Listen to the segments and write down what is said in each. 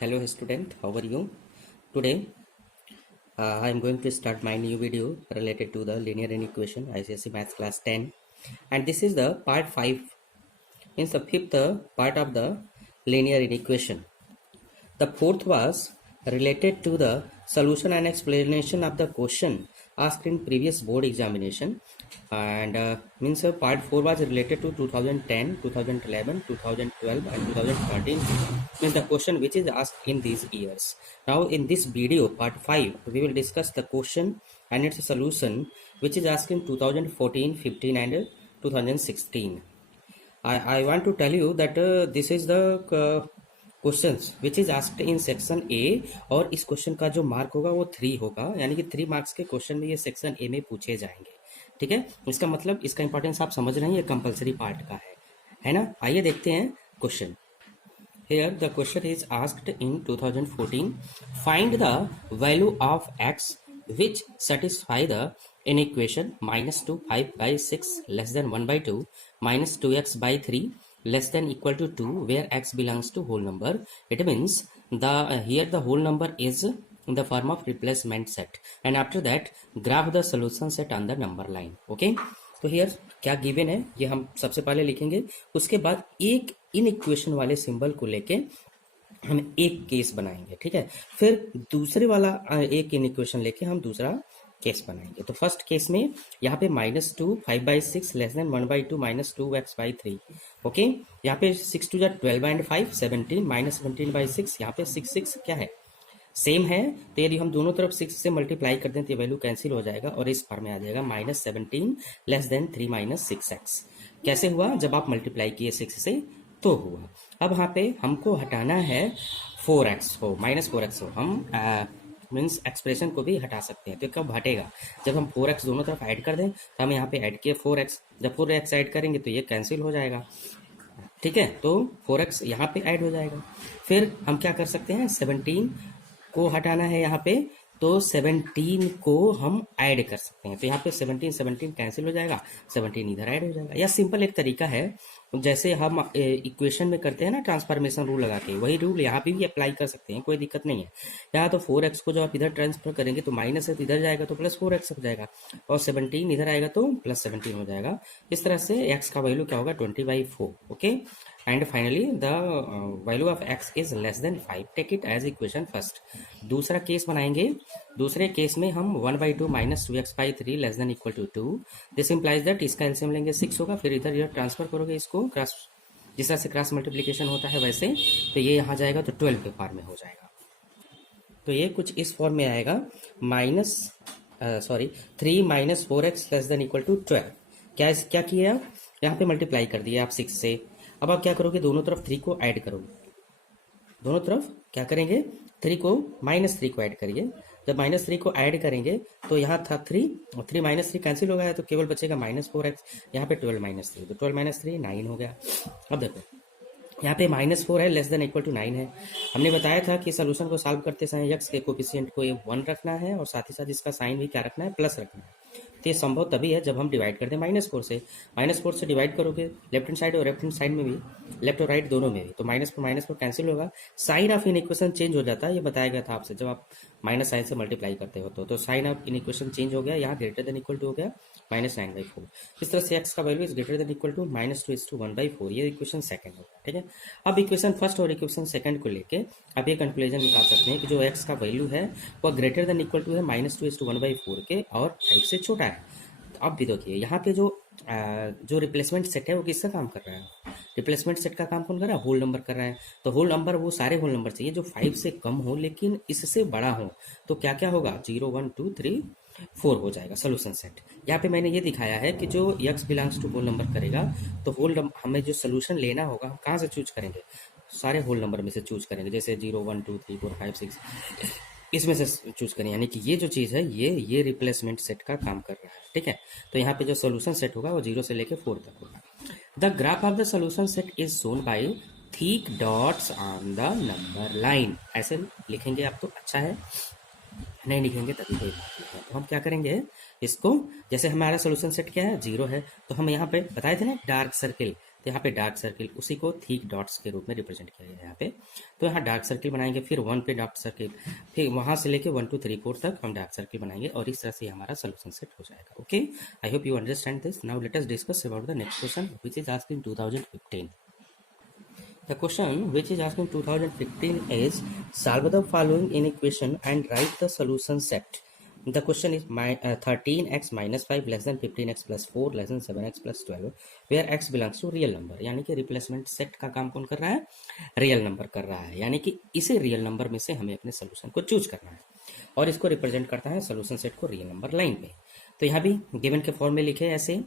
Hello student, how are you? Today I am going to start my new video related to the linear inequation ICSE Maths class 10, and this is the part 5, means the fifth part of the linear inequation. The fourth was related to the solution and explanation of the question asked in previous board examination, and means part 4 was related to 2010, 2011, 2012 and 2013, means the question which is asked in these years. Now in this video part 5 we will discuss the question and its solution which is asked in 2014, 15 and 2016. I want to tell you that this is the questions which is asked in section A, और इस question का जो mark होगा वो 3 होगा, यानी कि 3 marks के क्वेश्चन में ये सेक्शन ए में पूछे जाएंगे। ठीक है, इसका मतलब इसका इंपॉर्टेंस आप समझ रहे हैं, ये कंपलसरी पार्ट का है ना। आइए देखते हैं question. Here the question is asked in 2014. Find the value of x which satisfy the inequation -2 5 by 6 less than 1 by 2 minus 2x by 3 less than equal to 2 where x belongs to whole number. It means the here the whole number is in the form of replacement set, and after that graph the solution set on the number line. Okay, तो here क्या given है ये हम सबसे पहले लिखेंगे, उसके बाद एक इन इक्वेशन वाले सिंबल को लेके हम एक केस बनाएंगे। ठीक है, फिर दूसरे वाला एक इन इक्वेशन लेके हम दूसरा केस बनाएंगे। तो फर्स्ट केस में यहाँ पे -2 5 by 6 less than 1 by 2 minus 2x by 3। Okay, यहाँ पे 6 2 12 and 5 17 -17 by 6, यहाँ पे 6 6 क्या है सेम है, तो यदि हम दोनों तरफ 6 से मल्टीप्लाई कर दें तो ये वैल्यू कैंसिल हो जाएगा और इस फॉर्म में आ जाएगा -17 लेस देन 3 minus 6x। कैसे हुआ, जब आप मल्टीप्लाई किए 6 से तो हुआ। अब यहाँ पे हमको हटाना है 4x हो, -4x हो, हम मीन्स एक्सप्रेशन को भी हटा सकते हैं। तो कब हटेगा, जब हम 4x दोनों तरफ ऐड कर दें, तो हम यहाँ पे ऐड किए 4x, जब 4x ऐड करेंगे तो ये कैंसिल हो जाएगा। ठीक है, तो 4x यहाँ पे ऐड हो जाएगा। फिर हम क्या कर सकते हैं, 17 को हटाना है यहाँ पे, तो 17 को हम ऐड कर सकते हैं। तो यहाँ पे 17 17 कैंसिल हो जाएगा, 17 इधर ऐड हो जाएगा। या सिंपल एक तरीका है, जैसे हम इक्वेशन में करते हैं ना ट्रांसफॉर्मेशन रूल लगा के, वही रूल यहाँ पे भी अप्लाई कर सकते हैं, कोई दिक्कत नहीं है। यहाँ तो 4x को जब आप इधर ट्रांसफर करेंगे तो माइनस है, तो इधर जाएगा तो +4x हो जाएगा, और 17 इधर आएगा तो +17 हो जाएगा। इस तरह से x का वैल्यू क्या होगा 20/4। Okay, and finally the value of x is less than 5। Take it as equation first. दूसरा केस बनाएंगे, दूसरे केस में हम 1/2 minus 2x by 3 less than equal to 2। This implies that इसका एलसीएम लेंगे 6 होगा, फिर इधर ट्रांसफर करोगे इसको क्रॉस, जिस तरह से क्रॉस मल्टीप्लिकेशन होता है वैसे, तो ये यहाँ जाएगा तो 12 के फॉर्म में हो जाएगा। तो ये कुछ इस फॉर्म में आएगा 3 minus 4x less than equal to 12। क्या किए आप, यहाँ पे मल्टीप्लाई कर दिए आप 6 से। अब आप क्या करोगे, दोनों तरफ 3 को ऐड करोगे, दोनों तरफ क्या करेंगे, 3 को -3 को ऐड करिए। जब -3 को ऐड करेंगे तो यहाँ था 3 और 3 -3 कैंसिल हो गया है, तो केवल बचेगा -4x। यहाँ पे 12 -3, तो 12 - 3 9 हो गया। अब देखो यहाँ पे -4 है, लेस देन इक्वल टू 9 है। हमने बताया था कि सोल्यूशन को सॉल्व करते समय x के कोफिशिएंट को 1 रखना है, और साथ ही साथ इसका साइन भी क्या रखना है, प्लस रखना है। तो ये संभव तभी है जब हम डिवाइड करते हैं -4 से। -4 से डिवाइड करोगे लेफ्ट हैंड साइड और राइट हैंड साइड में भी, लेफ्ट और राइट दोनों में भी, तो -4 कैंसिल होगा, sign of inequation change हो जाता है। ये बताया गया था आपसे, जब आप माइनस साइन से मल्टीप्लाई करते हो तो sign of inequation change हो गया, यहाँ ग्रेटर देन इक्वल टू हो गया -9/4। इस तरह से x का value is greater than equal to -2:1/4। ये इक्वेशन सेकंड होगा। ठीक है, अब इक्वेशन फर्स्ट और इक्वेशन सेकंड को लेके आप ये कंक्लूजन निकाल सकते हैं कि जो x का वैल्यू है वह ग्रेटर देन इक्वल टू है -2:1/4 के, और 5 से छोटा है। अब भी देखिए यहाँ पे जो रिप्लेसमेंट सेट है वो किसका काम कर रहा है, रिप्लेसमेंट सेट का काम कौन कर रहा है, होल नंबर कर रहा है। तो होल नंबर वो सारे होल नंबर चाहिए जो 5 से कम हो लेकिन इससे बड़ा हो। तो क्या क्या होगा, 0 1 2 3 4 हो जाएगा सोल्यूशन सेट। यहाँ पे मैंने ये दिखाया है कि जो x belongs to whole number करेगा, तो होल हमें जो सोल्यूशन लेना होगा हम कहाँ से चूज करेंगे, सारे होल नंबर में से चूज करेंगे, जैसे 0 1 2 3 4 5 6 इसमें से चूज करें, यानी कि ये जो चीज़ है ये रिप्लेसमेंट सेट का काम कर रहा है। ठीक है, तो यहाँ पे जो सोल्यूशन सेट होगा वो 0 से लेके 4 तक होगा। The graph of the solution set is shown by thick dots on the number line. ऐसे लिखेंगे आप तो अच्छा है, नहीं लिखेंगे तभी कोई बात नहीं है। तो हम क्या करेंगे इसको, जैसे हमारा सोल्यूशन सेट क्या है 0 है, तो हम यहाँ पे बताए थे ना डार्क सर्किल, तो यहाँ पे डार्क सर्किल उसी को थिक डॉट्स के रूप में रिप्रेजेंट किया गया है यहाँ पे। तो यहाँ डार्क सर्किल बनाएंगे, फिर 1 पे डार्क सर्किल, फिर वहाँ से लेके 1 2 3 4 तक हम डार्क सर्किल बनाएंगे और इस तरह से हमारा सोल्यूशन सेट हो जाएगा। Okay, I hope you understand this. Now let us discuss about the next question which is asked in 2015. The question which is asked in 2015 is solve the following inequation and write the solution set. The question is 13x minus 5 less than 15x plus 4 less than 7x plus 12 where x belongs to real number. यानी कि replacement set का काम कौन कर रहा है? Real number कर रहा है, यानी कि इसे रियल नंबर में से हमें अपने सोल्यूशन को चूज करना है और इसको रिप्रेजेंट करता है सोल्यूशन सेट को रियल नंबर लाइन पे। तो यहाँ भी गिवन के फॉर्म में लिखे ऐसे,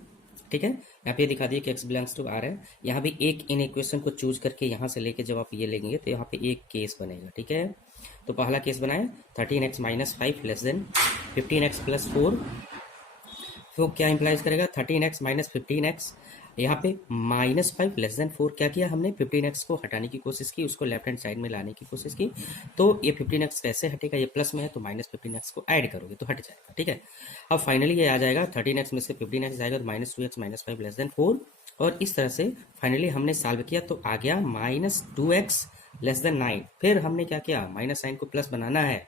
ठीक है। यहाँ पे दिखा दिए कि x बिलोंग्स टू r है। यहाँ भी एक इन इक्वेशन को चूज करके यहाँ से लेके जब आप ये लेंगे तो यहाँ पे एक केस बनेगा, ठीक है। तो पहला केस बनाए 13x minus 5 less than 15x plus 4, तो क्या इंप्लाइज करेगा 13x माइनस 15x, यहाँ पे -5 लेस देन 4 क्या किया हमने 15x को हटाने की कोशिश की, उसको लेफ्ट हैंड साइड में लाने की कोशिश की। तो ये 15x कैसे हटेगा, ये प्लस में है तो -15x को ऐड करोगे तो हट जाएगा, ठीक है। अब फाइनली ये आ जाएगा 13x में से 15x जाएगा तो -2x -5 लेस देन 4 और इस तरह से फाइनली हमने सॉल्व किया तो आ गया -2x लेस देन 9। फिर हमने क्या किया माइनस साइन को प्लस बनाना है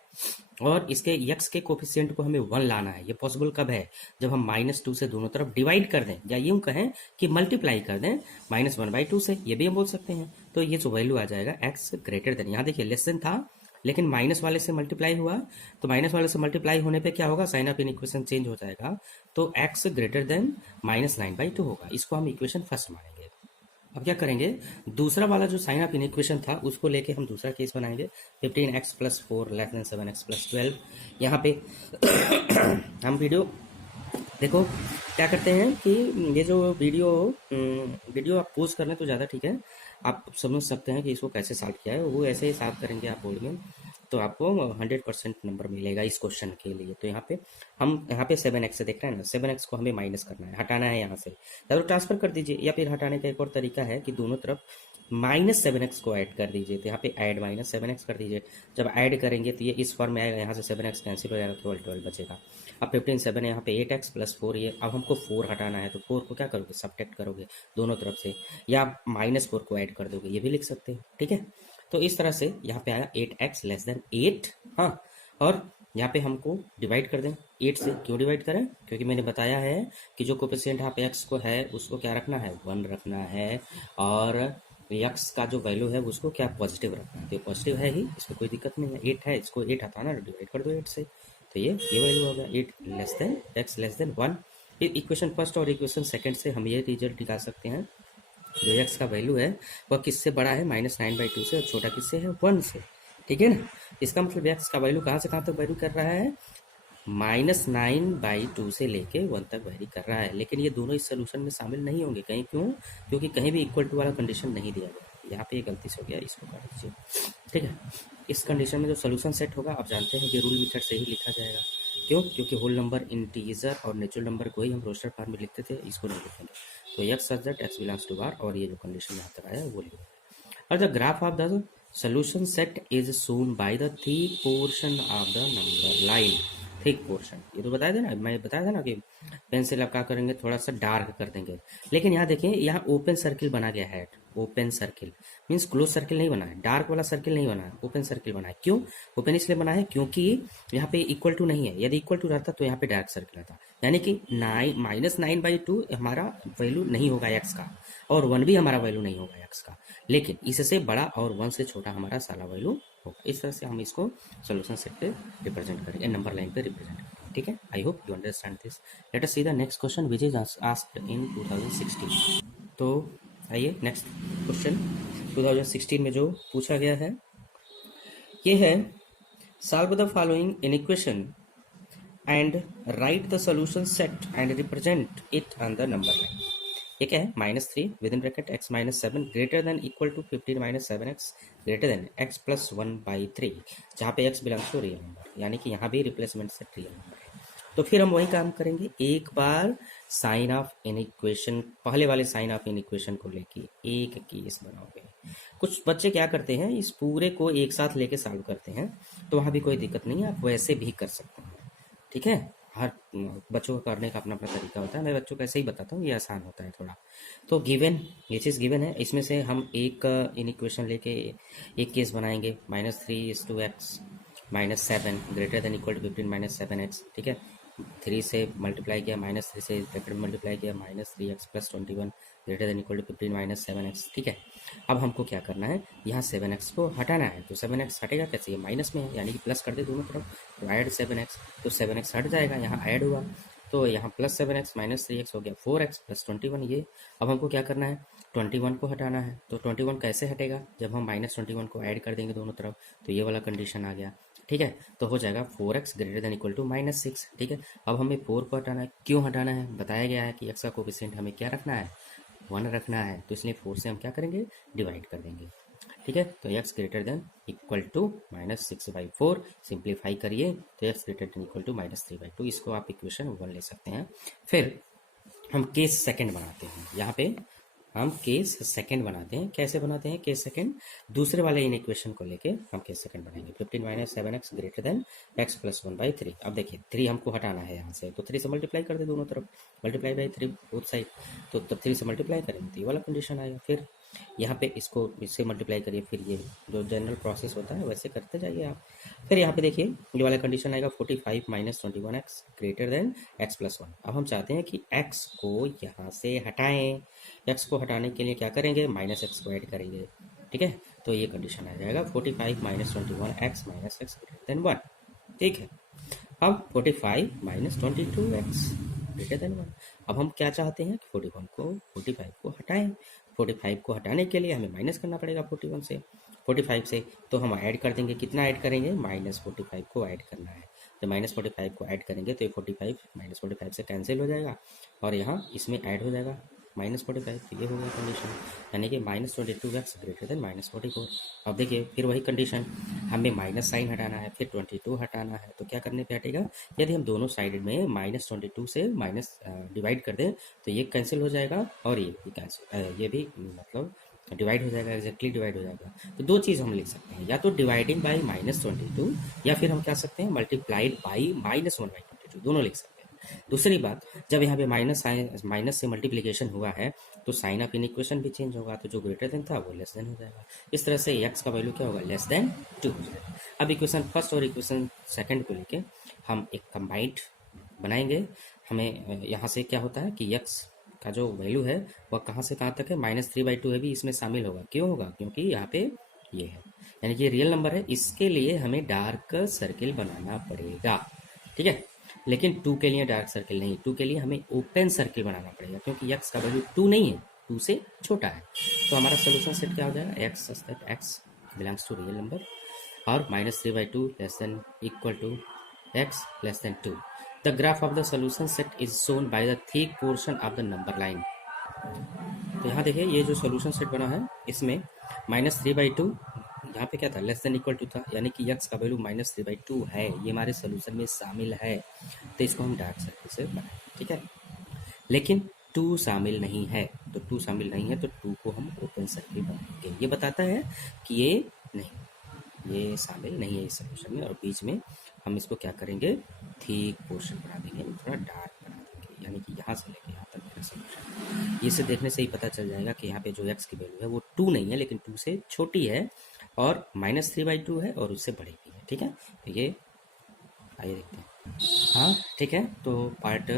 और इसके x के कोफिशिएंट को हमें 1 लाना है। ये पॉसिबल कब है, जब हम -2 से दोनों तरफ डिवाइड कर दें या यूं कहें कि मल्टीप्लाई कर दें -1/2 से, ये भी हम बोल सकते हैं। तो ये जो वैल्यू आ जाएगा x ग्रेटर देन, यहाँ देखिए लेस देन था लेकिन माइनस वाले से मल्टीप्लाई हुआ तो माइनस वाले से मल्टीप्लाई होने पे क्या होगा sign of inequation change हो जाएगा तो x ग्रेटर देन -9/2 होगा। इसको हम इक्वेशन फर्स्ट मानेंगे। अब क्या करेंगे, दूसरा वाला जो साइन ऑफ इन इक्वेशन था उसको लेके हम दूसरा केस बनाएंगे 15x plus 4 less than 7x plus 12। यहाँ पे हम वीडियो देखो क्या करते हैं कि ये जो वीडियो आप पोस्ट कर लें तो ज़्यादा ठीक है, आप समझ सकते हैं कि इसको कैसे सॉल्व किया है। वो ऐसे ही सॉल्व करेंगे आप बोर्ड में तो आपको 100% नंबर मिलेगा इस क्वेश्चन के लिए। तो यहाँ पे हम 7x से देख रहे हैं ना, 7x को हमें माइनस करना है, हटाना है यहाँ से, या तो ट्रांसफर कर दीजिए या फिर हटाने का एक और तरीका है कि दोनों तरफ -7x को ऐड कर दीजिए। तो यहाँ पे ऐड -7x कर दीजिए, जब ऐड करेंगे तो ये इस फॉर्म में आएगा, यहाँ से 7x कैंसिल हो जाएगा, केवल 12 बचेगा। अब 15 7 है, यहाँ पे 8x प्लस 4, ये अब हमको 4 हटाना है तो 4 को क्या करोगे सब्ट्रैक्ट करोगे दोनों तरफ से, या -4 को ऐड कर दोगे, ये भी लिख सकते हैं, ठीक है। तो इस तरह से यहाँ पे आया 8x लेस देन 8, हाँ। और यहाँ पे हमको डिवाइड कर दें 8 से, क्यों डिवाइड करें, क्योंकि मैंने बताया है कि जो कोफिशिएंट यहाँ पे x को है उसको क्या रखना है 1 रखना है और x का जो वैल्यू है उसको क्या पॉजिटिव रखना है। तो पॉजिटिव है ही, इसमें कोई दिक्कत नहीं है। 8 है, इसको 8 हटाना है, डिवाइड कर दो 8 से, तो ये वैल्यू हो गया 8 less than x less than 1। Equation first और इक्वेशन सेकंड से हम ये रिजल्ट निकाल सकते हैं, जो x का वैल्यू है वह किससे बड़ा है -9/2 से और छोटा किससे है 1 से, ठीक है ना। इसका मतलब x का वैल्यू कहाँ से कहाँ तक वैल्यू कर रहा है, -9/2 से लेके 1 तक वैरी कर रहा है। लेकिन ये दोनों इस सोल्यूशन में शामिल नहीं होंगे, कहीं क्यों, क्योंकि कहीं भी इक्वल टू वाला कंडीशन नहीं दिया गया। यहाँ पे ये गलती से हो गया, इसको काट दीजिए, ठीक है। इस कंडीशन में जो सोल्यूशन सेट होगा आप जानते हैं कि रूल मेथड से ही लिखा जाएगा, क्यों, क्योंकि होल नंबर इंटीजर और नेचुरल नंबर को ही हम रोस्टर फॉर्म में लिखते थे, इसको नहीं लिखेंगे। तो x such that x belongs to r और ये जो कंडीशन यहाँ तक आया वो लिखो। और the graph of the solution set is shown by the thick portion of the number line. Thick portion ये तो बताया था ना, मैं बताया था ना कि पेंसिल आप क्या करेंगे थोड़ा सा डार्क कर देंगे। लेकिन यहाँ देखिए यहाँ ओपन सर्किल बना गया है, open circle means close circle नहीं बना है, डार्क वाला सर्किल नहीं बना है, ओपन सर्किल बना है। क्यों ओपन इसलिए बना है, क्योंकि यहाँ पे इक्वल टू नहीं है, यदि इक्वल टू रहता तो यहाँ पे डार्क सर्किल रहता, यानी कि -9/2 हमारा वैल्यू नहीं होगा x का और 1 भी हमारा वैल्यू नहीं होगा x का, लेकिन इससे बड़ा और 1 से छोटा हमारा सारा वैल्यू होगा। इस तरह से हम इसको सोल्यूशन सेट पे रिप्रेजेंट करेंगे, नंबर लाइन पे रिप्रेजेंट करेंगे, ठीक है। I hope you understand this. Let us see the next question which is asked in 2016। तो आइए नेक्स्ट क्वेश्चन 2016 में जो पूछा गया है ये है solve the following equation and write the solution set and represent it on the number line. ये क्या है -3 within bracket x -7 greater than equal to 15 7x greater than x plus 1/3, जहाँ पे x belongs to real number, यानी कि यहाँ भी replacement set real number है। तो फिर हम वही काम करेंगे, एक बार साइन ऑफ इन इक्वेशन, पहले वाले साइन ऑफ इन इक्वेशन को लेके एक केस बनाओगे। कुछ बच्चे क्या करते हैं इस पूरे को एक साथ लेके सॉल्व करते हैं, तो वहाँ भी कोई दिक्कत नहीं है, आप वैसे भी कर सकते हैं, ठीक है। हर बच्चों का करने का अपना अपना तरीका होता है। मैं बच्चों को ऐसे ही बताता हूँ, ये आसान होता है थोड़ा। तो गिवन, ये चीज़ गिवन है, इसमें से हम एक इन इक्वेशन लेके एक केस बनाएंगे, -3:x -7 greater than equal to 15 -7x, ठीक है। 3 से मल्टीप्लाई किया, -3 से ब्रैकेट में मल्टीप्लाई किया, -3x + 21 greater than equal to 15 -7x, ठीक है। अब हमको क्या करना है, यहाँ 7x को हटाना है। तो 7x हटेगा कैसे, ये माइनस में है, यानी कि प्लस कर दे दोनों तरफ, तो ऐड 7x, तो 7x हट जाएगा, यहाँ ऐड हुआ, तो यहाँ +7x -3x हो गया 4x + 21 ये। अब हमको क्या करना है, 21 को हटाना है। तो 21 कैसे हटेगा, जब हम -21 को ऐड कर देंगे दोनों तरफ, तो ये वाला कंडीशन आ गया, ठीक है। तो हो जाएगा 4x greater than equal to -6, ठीक है। अब हमें 4 को हटाना है, क्यों हटाना है, बताया गया है कि x का कोफिशिएंट हमें क्या रखना है, 1 रखना है, तो इसलिए 4 से हम क्या करेंगे, डिवाइड कर देंगे, ठीक है। तो x greater than equal to -6/4, simplify करिए तो x greater than equal to -3/2, इसको आप इक्वेशन 1 ले सकते हैं। फिर हम केस सेकंड बनाते हैं, यहाँ पे हम केस सेकंड बनाते हैं। कैसे बनाते हैं केस सेकंड, दूसरे वाले इन इक्वेशन को लेके हम केस सेकंड बनाएंगे। 15 - 7x ग्रेटर देन x + 1/3। अब देखिए 3 हमको हटाना है यहाँ से, तो 3 से मल्टीप्लाई कर दे दोनों तरफ, मल्टीप्लाई बाई 3 बोथ साइड, तो तब 3 से मल्टीप्लाई करेंगे तो ये वाला कंडीशन आएगा। फिर यहाँ पे इसको इससे मल्टीप्लाई करिए, फिर ये जो जनरल प्रोसेस होता है वैसे करते जाइए आप। फिर यहाँ पे देखिए ये वाला कंडीशन आएगा 45 - 21x ग्रेटर देन x + 1। अब हम चाहते हैं कि x को यहाँ से हटाएं, x को हटाने के लिए क्या करेंगे, -x को ऐड करेंगे, ठीक है। तो ये कंडीशन आ जाएगा 45 - 21x -x ग्रेटर देन 1, ठीक है। अब 45 - 22x ग्रेटर देन 1। अब हम क्या चाहते हैं कि 45 को हटाएं। 45 को हटाने के लिए हमें माइनस करना पड़ेगा 45 से, तो हम ऐड कर देंगे, कितना ऐड करेंगे, -45 को ऐड करना है। जब -45 को ऐड करेंगे तो ये 45 -45 से कैंसिल हो जाएगा और यहाँ इसमें ऐड हो जाएगा -45, तो ये हो गया कंडीशन, यानी कि -22x ग्रेटर देन -44। अब देखिए फिर वही कंडीशन, हमें माइनस साइन हटाना है, फिर 22 हटाना है, तो क्या करने पे हटेगा, यदि हम दोनों साइड में -22 से माइनस डिवाइड कर दें तो ये कैंसिल हो जाएगा और ये भी कैंसिल, ये भी मतलब डिवाइड हो जाएगा, एग्जैक्टली डिवाइड हो जाएगा। तो दो चीज़ हम लिख सकते हैं, या तो डिवाइडिंग बाई -22 या फिर हम क्या सकते हैं मल्टीप्लाइड बाई -1/22, दोनों लिख सकते हैं। दूसरी बात, जब यहाँ पे माइनस से मल्टीप्लिकेशन हुआ है तो साइन ऑफ इन इक्वेशन भी चेंज होगा, तो जो ग्रेटर देन था वो लेस देन हो जाएगा। इस तरह से x का वैल्यू क्या होगा, <2 हो जाएगा। अब इक्वेशन फर्स्ट और इक्वेशन सेकंड को लेके हम एक कंबाइंड बनाएंगे। हमें यहाँ से क्या होता है कि x का जो वैल्यू है वह कहाँ से कहाँ तक है, -3/2 है भी इसमें शामिल होगा। क्यों होगा, क्योंकि यहाँ पे ये है, यानी कि ये रियल नंबर है। इसके लिए हमें डार्क सर्किल बनाना पड़ेगा, ठीक है। लेकिन 2 के लिए डार्क सर्किल नहीं, 2 के लिए हमें ओपन सर्किल बनाना पड़ेगा, क्योंकि x का वैल्यू 2 नहीं है, 2 से छोटा है। तो हमारा सोल्यूशन सेट क्या हो जाएगा, x such that x belongs to real number और -3/2 less than equal to x less than 2. The graph of the solution set is shown by the thick portion of the number line. तो यहाँ देखिए ये जो solution set बना है इसमें -3/2 यहाँ पे क्या था, लेस देन इक्वल टू था, यानी कि x का वैल्यू -3/2 है, ये हमारे सोल्यूशन में शामिल है। तो इसको हम डार्क सर्किल से बनाए, ठीक है। लेकिन 2 शामिल नहीं है, तो 2 शामिल नहीं है तो 2 को हम ओपन सर्किल बनाएंगे। ये बताता है कि ये नहीं, ये शामिल नहीं है इस सोल्यूशन में, और बीच में हम इसको क्या करेंगे, थिक पोर्शन बना देंगे, थोड़ा डार्क बना देंगे, यानी कि यहाँ से लेके यहाँ तक मेरा सोल्यूशन। ये से देखने से ही पता चल जाएगा कि यहाँ पे जो x की वैल्यू है वो 2 नहीं है, लेकिन 2 से छोटी है और -3/2 है और उससे बड़ी भी है, ठीक है। तो ये आइए देखते हैं, हाँ ठीक है। तो पार्ट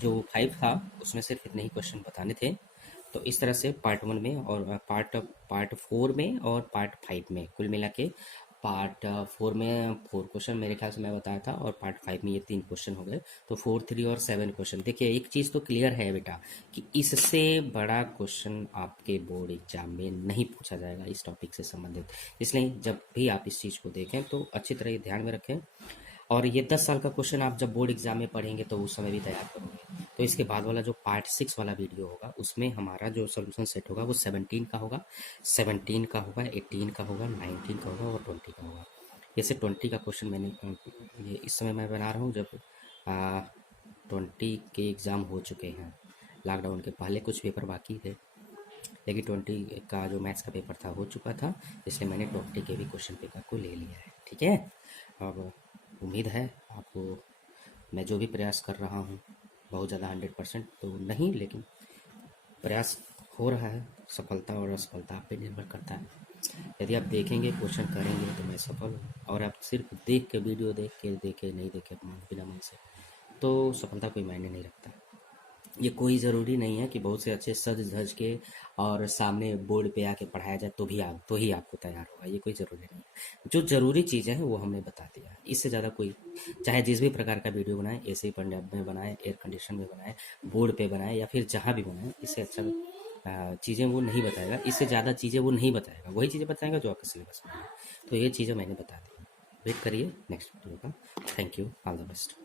जो 5 था उसमें सिर्फ इतने ही क्वेश्चन बताने थे। तो इस तरह से पार्ट 1 में और पार्ट 4 में और पार्ट 5 में कुल मिला के पार्ट 4 में 4 क्वेश्चन मेरे ख्याल से मैं बताया था, और पार्ट 5 में ये 3 क्वेश्चन हो गए। तो 4, 3 और 7 क्वेश्चन। देखिए एक चीज़ तो क्लियर है बेटा कि इससे बड़ा क्वेश्चन आपके बोर्ड एग्जाम में नहीं पूछा जाएगा इस टॉपिक से संबंधित। इसलिए जब भी आप इस चीज़ को देखें तो अच्छी तरह ये ध्यान में रखें, और ये 10 साल का क्वेश्चन आप जब बोर्ड एग्जाम में पढ़ेंगे तो उस समय भी तैयार करोगे। तो इसके बाद वाला जो पार्ट 6 वाला वीडियो होगा उसमें हमारा जो सोल्यूशन सेट होगा वो 17 का होगा, 18 का होगा, 19 का होगा और 20 का होगा। जैसे 20 का क्वेश्चन मैंने ये इस समय मैं बना रहा हूँ जब 20 के एग्ज़ाम हो चुके हैं। लॉकडाउन के पहले कुछ पेपर बाकी थे, लेकिन 20 का जो मैथ्स का पेपर था हो चुका था, इसलिए मैंने 20 के भी क्वेश्चन पेपर को ले लिया है, ठीक है। अब उम्मीद है आपको मैं जो भी प्रयास कर रहा हूँ बहुत ज़्यादा 100% तो नहीं, लेकिन प्रयास हो रहा है। सफलता और असफलता आप पे निर्भर करता है। यदि आप देखेंगे, क्वेश्चन करेंगे तो मैं सफल हूँ, और आप सिर्फ देख के, वीडियो देखे नहीं देखे बिना मन से, तो सफलता कोई मायने नहीं रखता। ये कोई ज़रूरी नहीं है कि बहुत से अच्छे सज धज के और सामने बोर्ड पे आके पढ़ाया जाए तो ही आपको तैयार होगा। ये कोई ज़रूरी नहीं है। जो ज़रूरी चीज़ें हैं वो हमने बता दिया है। इससे ज़्यादा कोई, चाहे जिस भी प्रकार का वीडियो बनाए, एसी पंजाब में बनाए, एयर कंडीशन में बनाए, बोर्ड पे बनाए, या फिर जहाँ भी बनाए, इससे अच्छा चीज़ें वो नहीं बताएगा। इससे ज़्यादा चीज़ें वो नहीं बताएगा। वही चीज़ें बताएगा जो आपके सिलेबस में है। तो ये चीज़ें मैंने बता दी। वेट करिए नेक्स्ट वीडियो का। Thank you, all the best.